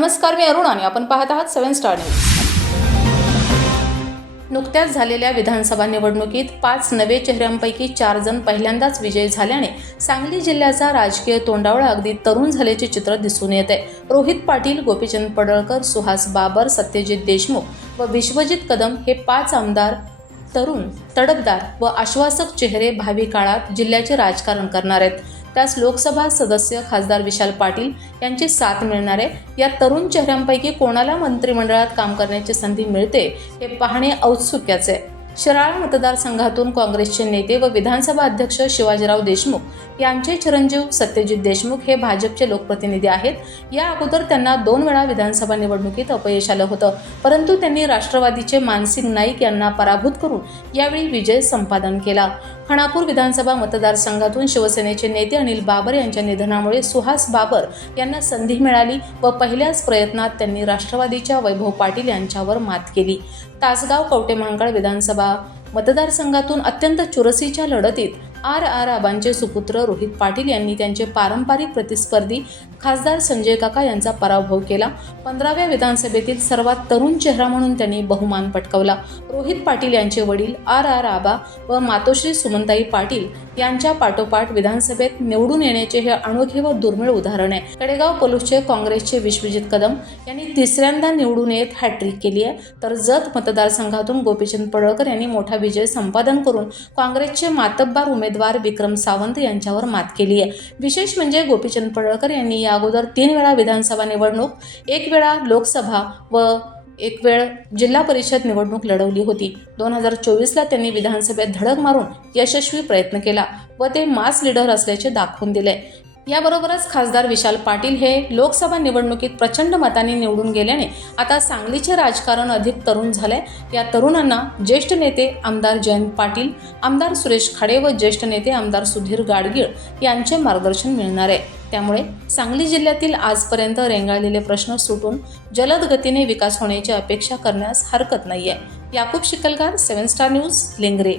नमस्कार मी अरुण आणि आपण पाहत आहात सेव्हन स्टार न्यूज. नुकत्याच झालेल्या विधानसभा निवडणुकीत पाच नवे चेहऱ्यांपैकी चार जण पहिल्यांदाच विजयी झाल्याने सांगली जिल्ह्याचा राजकीय तोंडावळा अगदी तरुण झाल्याचे चित्र दिसून येत. आहे रोहित पाटील गोपीचंद पडळकर सुहास बाबर सत्यजित देशमुख व विश्वजित कदम हे पाच आमदार तरुण तडकदार व आश्वासक चेहरे भावी काळात जिल्ह्याचे राजकारण करणार आहेत. त्यास लोकसभा सदस्य खासदार विशाल पाटील यांची साथ मिळणार आहे. या तरुण चेहऱ्यांपैकी कोणाला मंत्रिमंडळात काम करण्याची संधी मिळते हे पाहणे औत्सुक्याचे आहे. शिराळा मतदारसंघातून काँग्रेसचे नेते व विधानसभा अध्यक्ष शिवाजीराव देशमुख यांचे चिरंजीव सत्यजित देशमुख हे भाजपचे लोकप्रतिनिधी आहेत. या अगोदर त्यांना दोन वेळा विधानसभा निवडणुकीत अपयश आलं होतं. परंतु त्यांनी राष्ट्रवादीचे मानसिंग नाईक यांना पराभूत करून यावेळी विजय संपादन केला. खणापूर विधानसभा मतदारसंघातून शिवसेनेचे नेते अनिल बाबर यांच्या निधनामुळे सुहास बाबर यांना संधी मिळाली व पहिल्याच प्रयत्नात त्यांनी राष्ट्रवादीच्या वैभव पाटील यांच्यावर मात केली. तासगाव कवटे विधानसभा विधानसभा मतदारसंघातून अत्यंत चुरसीच्या लढतीत आर आर आबांचे सुपुत्र रोहित पाटील यांनी त्यांचे पारंपरिक प्रतिस्पर्धी खासदार संजय काका यांचा पराभव केला. पंधराव्या विधानसभेतील सर्वात तरुण चेहरा म्हणून त्यांनी बहुमान पटकावला. रोहित पाटील यांचे वडील आर आर आबा व मातोश्री सुमनताई पाटील यांच्या पाठोपाठ विधानसभेत निवडून येण्याचे हे अनोखे व दुर्मिळ उदाहरण आहे. कडेगाव पलुसचे काँग्रेसचे विश्वजित कदम यांनी तिसऱ्यांदा निवडून येत हॅट्रिक केली आहे. तर जत मतदारसंघातून गोपीचंद पडळकर यांनी मोठा विजय संपादन करून काँग्रेसचे मातब्बार उमेदवार विक्रम सावंत यांच्यावर मात केली आहे. विशेष म्हणजे गोपीचंद पडळकर यांनी या अगोदर तीन वेळा विधानसभा निवडणूक एक वेळा लोकसभा व एक वेळ जिल्हा परिषद निवडणूक लढवली होती. दोन हजार चोवीसला त्यांनी विधानसभेत धडक मारून यशस्वी प्रयत्न केला व ते मास लीडर असल्याचे दाखवून दिले. याबरोबरच खासदार विशाल पाटील हे लोकसभा निवडणुकीत प्रचंड मताने निवडून गेल्याने आता सांगलीचे राजकारण अधिक तरुण झाले या तरुणांना ज्येष्ठ नेते आमदार जयंत पाटील आमदार सुरेश खाडे व ज्येष्ठ नेते आमदार सुधीर गाडगीळ यांचे मार्गदर्शन मिळणार आहे. त्यामुळे सांगली जिल्ह्यातील आजपर्यंत रेंगाळलेले प्रश्न सुटून जलद गतीने विकास होण्याची अपेक्षा करण्यास हरकत नाहीये. Yakub Shikalgar seven star news Lengre.